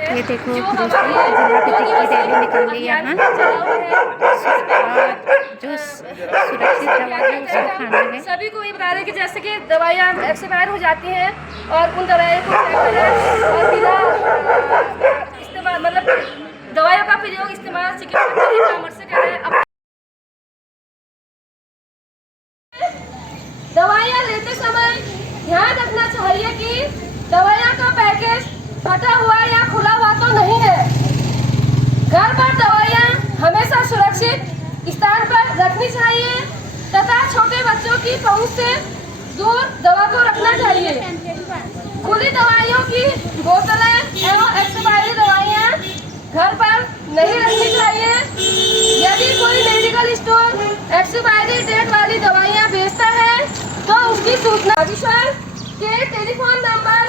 ये देखो दोस्तों, जिला विधिक की रैली निकाली यहाँ। जो सुरक्षित दवा है उसको खाना है। सभी को ये बता रहे कि जैसे कि दवाइयाँ एक्सपायर हो जाती हैं और उन दवाइयों को चेक करें और बिना इस्तेमाल मतलब दवाइयों का प्रयोग इस्तेमाल चिकित्सक के परामर्श से करें। दवाइयाँ लेते समय ध्यान रखना चाहिए कि दवाइयाँ का पैकेज फटा हुआ या खुला हुआ तो नहीं है। घर पर दवाइयाँ हमेशा सुरक्षित स्थान पर रखनी चाहिए तथा छोटे बच्चों की पहुँच से दूर दवा को रखना चाहिए। खुली दवाइयों की बोतलें एवं एक्सपायरी दवाइयाँ घर पर नहीं रखनी चाहिए। यदि कोई मेडिकल स्टोर एक्सपायरी डेट वाली दवाइयाँ बेचता है तो उसकी सूचना बागेश्वर के टेलीफोन नंबर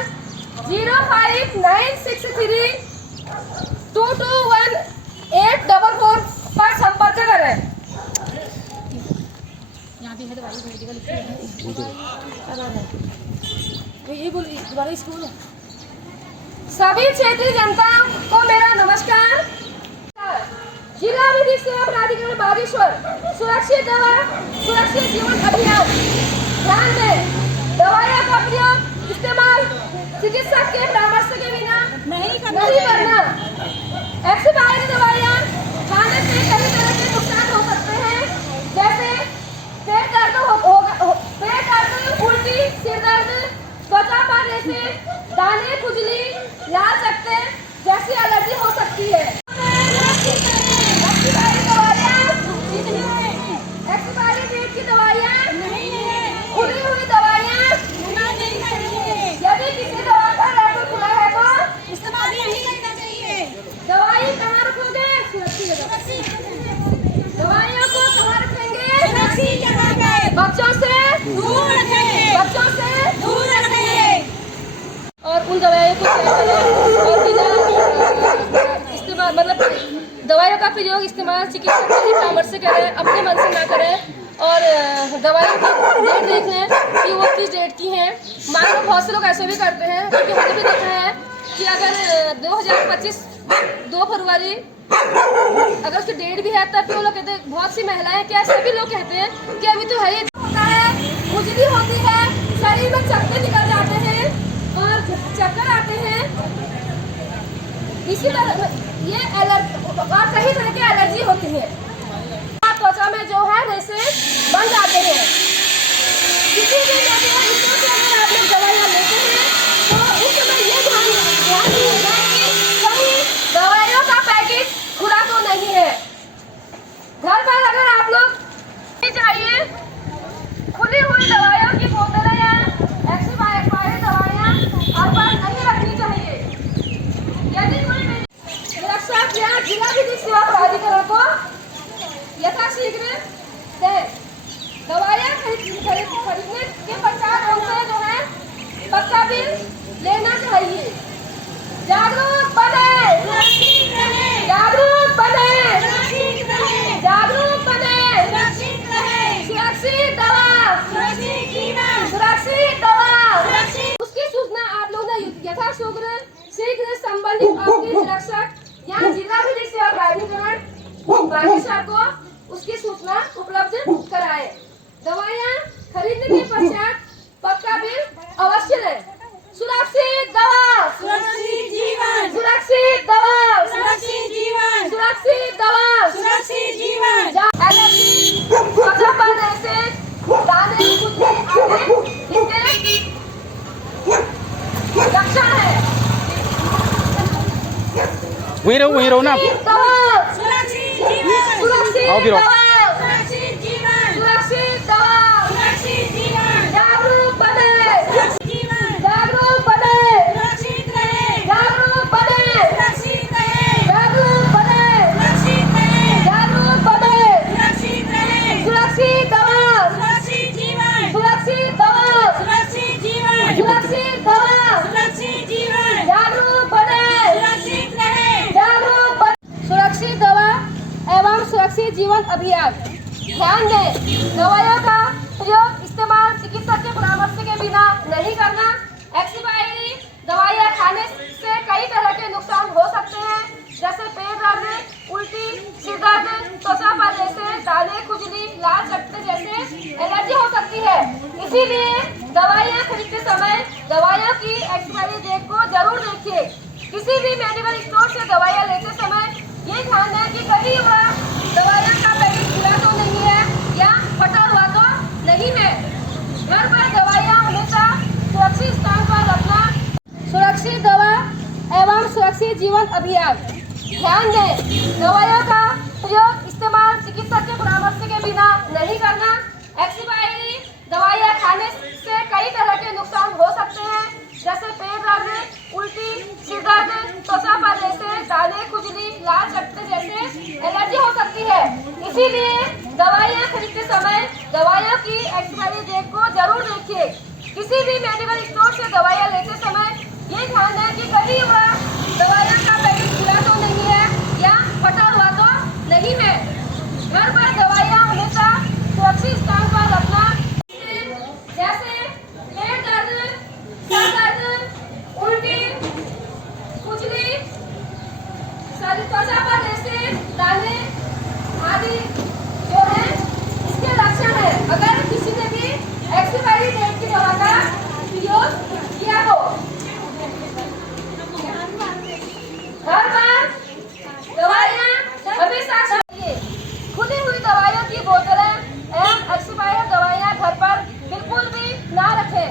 05963 221844 पर संपर्क करें। यहाँ भी है दवाई मेडिकल स्टोर। सभी क्षेत्रीय जनता को मेरा नमस्कार। जिला विधिक सेवा प्राधिकरण बागेश्वर सुरक्षित दवा सुरक्षित जीवन अभियान। ध्यान दें, दवाइयों का प्रयोग इस्तेमाल चिकित्सक के परामर्श के बिना नहीं करना। एक्सपायरी दवाइयाँ खाने से कई तरह के नुकसान हो सकते हैं, जैसे पेट दर्द, उल्टी, सिर दर्द, त्वचा पर रेशे, दाने, खुजली, लाल चकत्ते जैसी एलर्जी हो सकती है। एक्सपायरी डेट की दवाइयाँ खुली हुई दवाइयाँ यदि किसी दवा का रैपर खुला है तो इस्तेमाल नहीं करना चाहिए। दवाई कहाँ रखोगे? सुरक्षित जगह। दवाइयों को कहाँ रखेंगे? सुरक्षित जगह पे। बच्चों से दूर रखेंगे। बच्चों से दूर रखेंगे। और उन दवाइयों को और बिना इस्तेमाल मतलब दवाइयों का प्रयोग इस्तेमाल चिकित्सक के परामर्श से करें, अपने मन से ना करें। और दवाइयों की डेट देख लें कि वो किस डेट की हैं। मान लो बहुत से लोग ऐसे भी करते हैं, क्योंकि हमने भी देखा है कि अगर 2025 2 फरवरी अगर उसकी डेट भी है तब भी वो लोग कहते हैं, बहुत सी महिलाएं क्या सभी लोग कहते हैं कि अभी तो है ये होता है, खुजली होती है, शरीर में चक्कर निकल जाते हैं और चक्कर आते हैं। इसी तरह ये और कई तरह की एलर्जी होती है। त्वचा में जो है रेशे बन जाते हैं। किसी भी मेडिकल स्टोर से अगर आप लोग दवाइयाँ लेते हैं तो उस समय ये ध्यान दीजिएगा कि कहीं दवाइयों का पैकेट खुला तो नहीं है। घर पर अगर आप लोग चाहिए खुली हुई दवाइयों की बोतलें या एक्सपायरी दवाइयाँ घर पर नहीं रखनी चाहिए। यदि कोई निरीक्षक या जिला विधिक सेवा प्राधिकरण को यथाशीघ्र दवाइयाँ खरीदने के पश्चात उनसे जो है पक्का बिल लेना चाहिए। जागरूक बने, जागरूक बने, जागरूक बने, सुरक्षित दवा, सुरक्षित दवा। उसकी सूचना आप लोग ने शीघ्र संबंधित आपके निरीक्षक या जिला विधिक सेवा प्राधिकरण बागेश्वर को उसकी सूचना उपलब्ध कराएं। दवाइयाँ खरीदने के पश्चात पक्का बिल अवश्य लें। सुरक्षित दवा सुरक्षित जीवन, सुरक्षित दवा सुरक्षित जीवन, सुरक्षित दवा सुरक्षित जीवन। एलर्जी, त्वचा पर रेशे, दाने, खुजली इसके लक्षण है। वही रहो ना। सुरक्षित जीवन, सुरक्षित दवा सुरक्षित जीवन, सुरक्षित दवा सुरक्षित जीवन। जागरूक बने, जागरूक बने, सुरक्षित रहे, जागरूक बने, सुरक्षित रहे, जागरूक बने, सुरक्षित रहे, जागरूक बने, सुरक्षित रहे, सुरक्षित दवा सुरक्षित जीवन, सुरक्षित दवा सुरक्षित जीवन, सुरक्षित दवा सुरक्षित जीवन। जागरूक बने, सुरक्षित रहे, जागरूक बने। सुरक्षित दवा एवं सुरक्षित जीवन अभियान। ध्यान दें, दवाइयों का प्रयोग इस्तेमाल चिकित्सक के परामर्श के बिना नहीं करना। एक्सपायरी दवाइयाँ खाने से कई तरह के नुकसान हो जैसे पेट दर्द, उल्टी, सिर दर्द, त्वचा पर जैसे दाने, खुजली, लाल चट्टे जैसे एलर्जी हो सकती है। इसीलिए दवाइयाँ खरीदते समय दवाइयों की एक्सपायरी डेट को जरूर देखिए। किसी भी मेडिकल स्टोर से दवाइयाँ लेते समय ये ध्यान दें कि कहीं वह दवाइयों का पैकेट खुला तो नहीं है या फटा हुआ तो नहीं है। घर पर दवाइयाँ हमेशा सुरक्षित स्थान पर रखना। सुरक्षित दवा एवं सुरक्षित जीवन अभियान। ध्यान दें, दवाइयों का प्रयोग इस्तेमाल चिकित्सक के परामर्श के बिना नहीं करना। एक्सपायरी दवाइयाँ खाने से कई तरह के नुकसान हो सकते हैं, जैसे पेट दर्द, उल्टी, सिर दर्द, त्वचा पर जैसे दाने, खुजली, लाल चट्टे जैसे एलर्जी हो सकती है। इसीलिए दवाइयाँ खरीदते समय दवाइयों की एक्सपायरी डेट को जरूर देखिए। किसी भी मेडिकल स्टोर से दवाइयाँ लेते समय ये ध्यान दें कि कहीं वह दवाइयों का पैकेट खुला तो नहीं है या फटा हुआ तो नहीं है। घर पर दवाइयाँ हमेशा सुरक्षित स्थान पर रखना। जैसे पेट दर्द, सर दर्द, उल्टी, खुजली, त्वचा पर जैसे दाने आदि जो है इसके लक्षण है। अगर किसी ने भी एक्सपायरी डेट की दवा का प्रयोग किया तो घर पर दवाइयाँ हमेशा चाहिए। खुली हुई दवाइयों की बोतलें एवं एक्सपायर दवाइयाँ घर पर बिल्कुल भी ना रखें।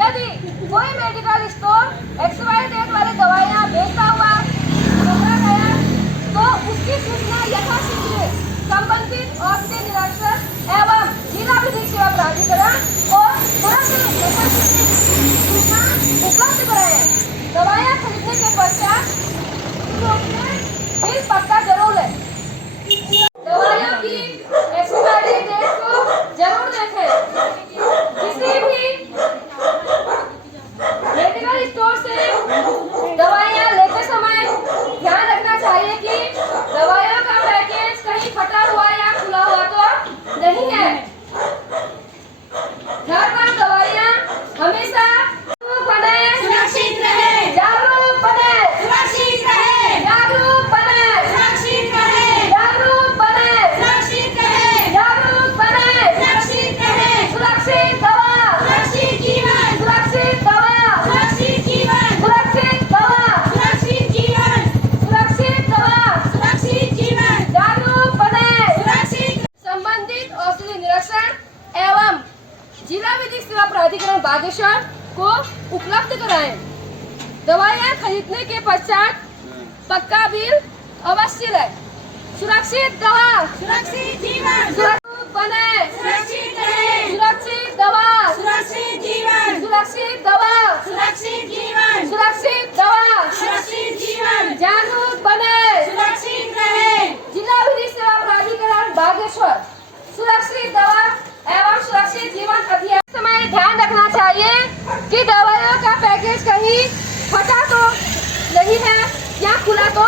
यदि कोई मेडिकल स्टोर एक्सपायर डेट वाली दवाइयाँ बेचता हुआ पकड़ा गया तो उसकी सूचना यथाशीघ्र संबंधित औषधि निरीक्षक एवं जिला विधिक सेवा प्राधिकरण को तुरंत सूचना उपलब्ध कराएं। दवाइयाँ खरीदने के पश्चात बिल पक्का जरूर है। दवाइयों की एक्सपायरी डेट को जरूर देखें। किसी भी मेडिकल स्टोर से दवाइयाँ लेते समय ध्यान रखना चाहिए कि दवाइयों का पैकेज कहीं फटा हुआ या खुला हुआ तो नहीं है। घर पर दवाइयाँ हमेशा बने, सुरक्षित रहे, जागरूक बने, सुरक्षित रहे, जागरूक बने, सुरक्षित रहे, जागरूक बने, सुरक्षित रहे, जागरूक बने। सुरक्षित रहे, सुरक्षित दवा, सुरक्षित जीवन, सुरक्षित दवा, सुरक्षित जीवन, सुरक्षित दवा, सुरक्षित जीवन, सुरक्षित दवा, सुरक्षित जीवन, जागरूक बने। सुरक्षित संबंधित औषधि निरीक्षण एवं जिला विधिक सेवा प्राधिकरण बागेश्वर को उपलब्ध कराएं। दवाइयाँ खरीदने के पश्चात पक्का बिल अवश्य लें। सुरक्षित दवा, सुरक्षित जीवन, सुरक्षित बने, सुरक्षित रहे, सुरक्षित दवा, सुरक्षित जीवन, सुरक्षित दवा, सुरक्षित जीवन, सुरक्षित दवा, सुरक्षित जीवन, जागरूक बने। सुरक्षित रहे, जिला विधिक सेवा प्राधिकरण बागेश्वर सुरक्षित दवा एवं सुरक्षित जीवन अभियान। समय ध्यान रखना चाहिए कि दवाइयों का पैकेज कहीं फटा तो नहीं है या खुला तो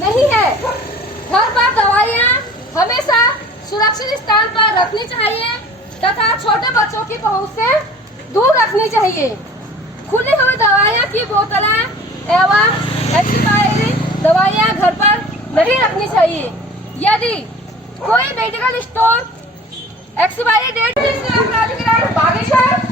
नहीं है। घर पर दवाइयाँ हमेशा सुरक्षित स्थान पर रखनी चाहिए तथा छोटे बच्चों की पहुँच से दूर रखनी चाहिए। खुली हुई दवाइयाँ की बोतलें एवं एक्सपायरी दवाइयाँ घर पर नहीं रखनी चाहिए। यदि कोई medical store expiry date Bageshwar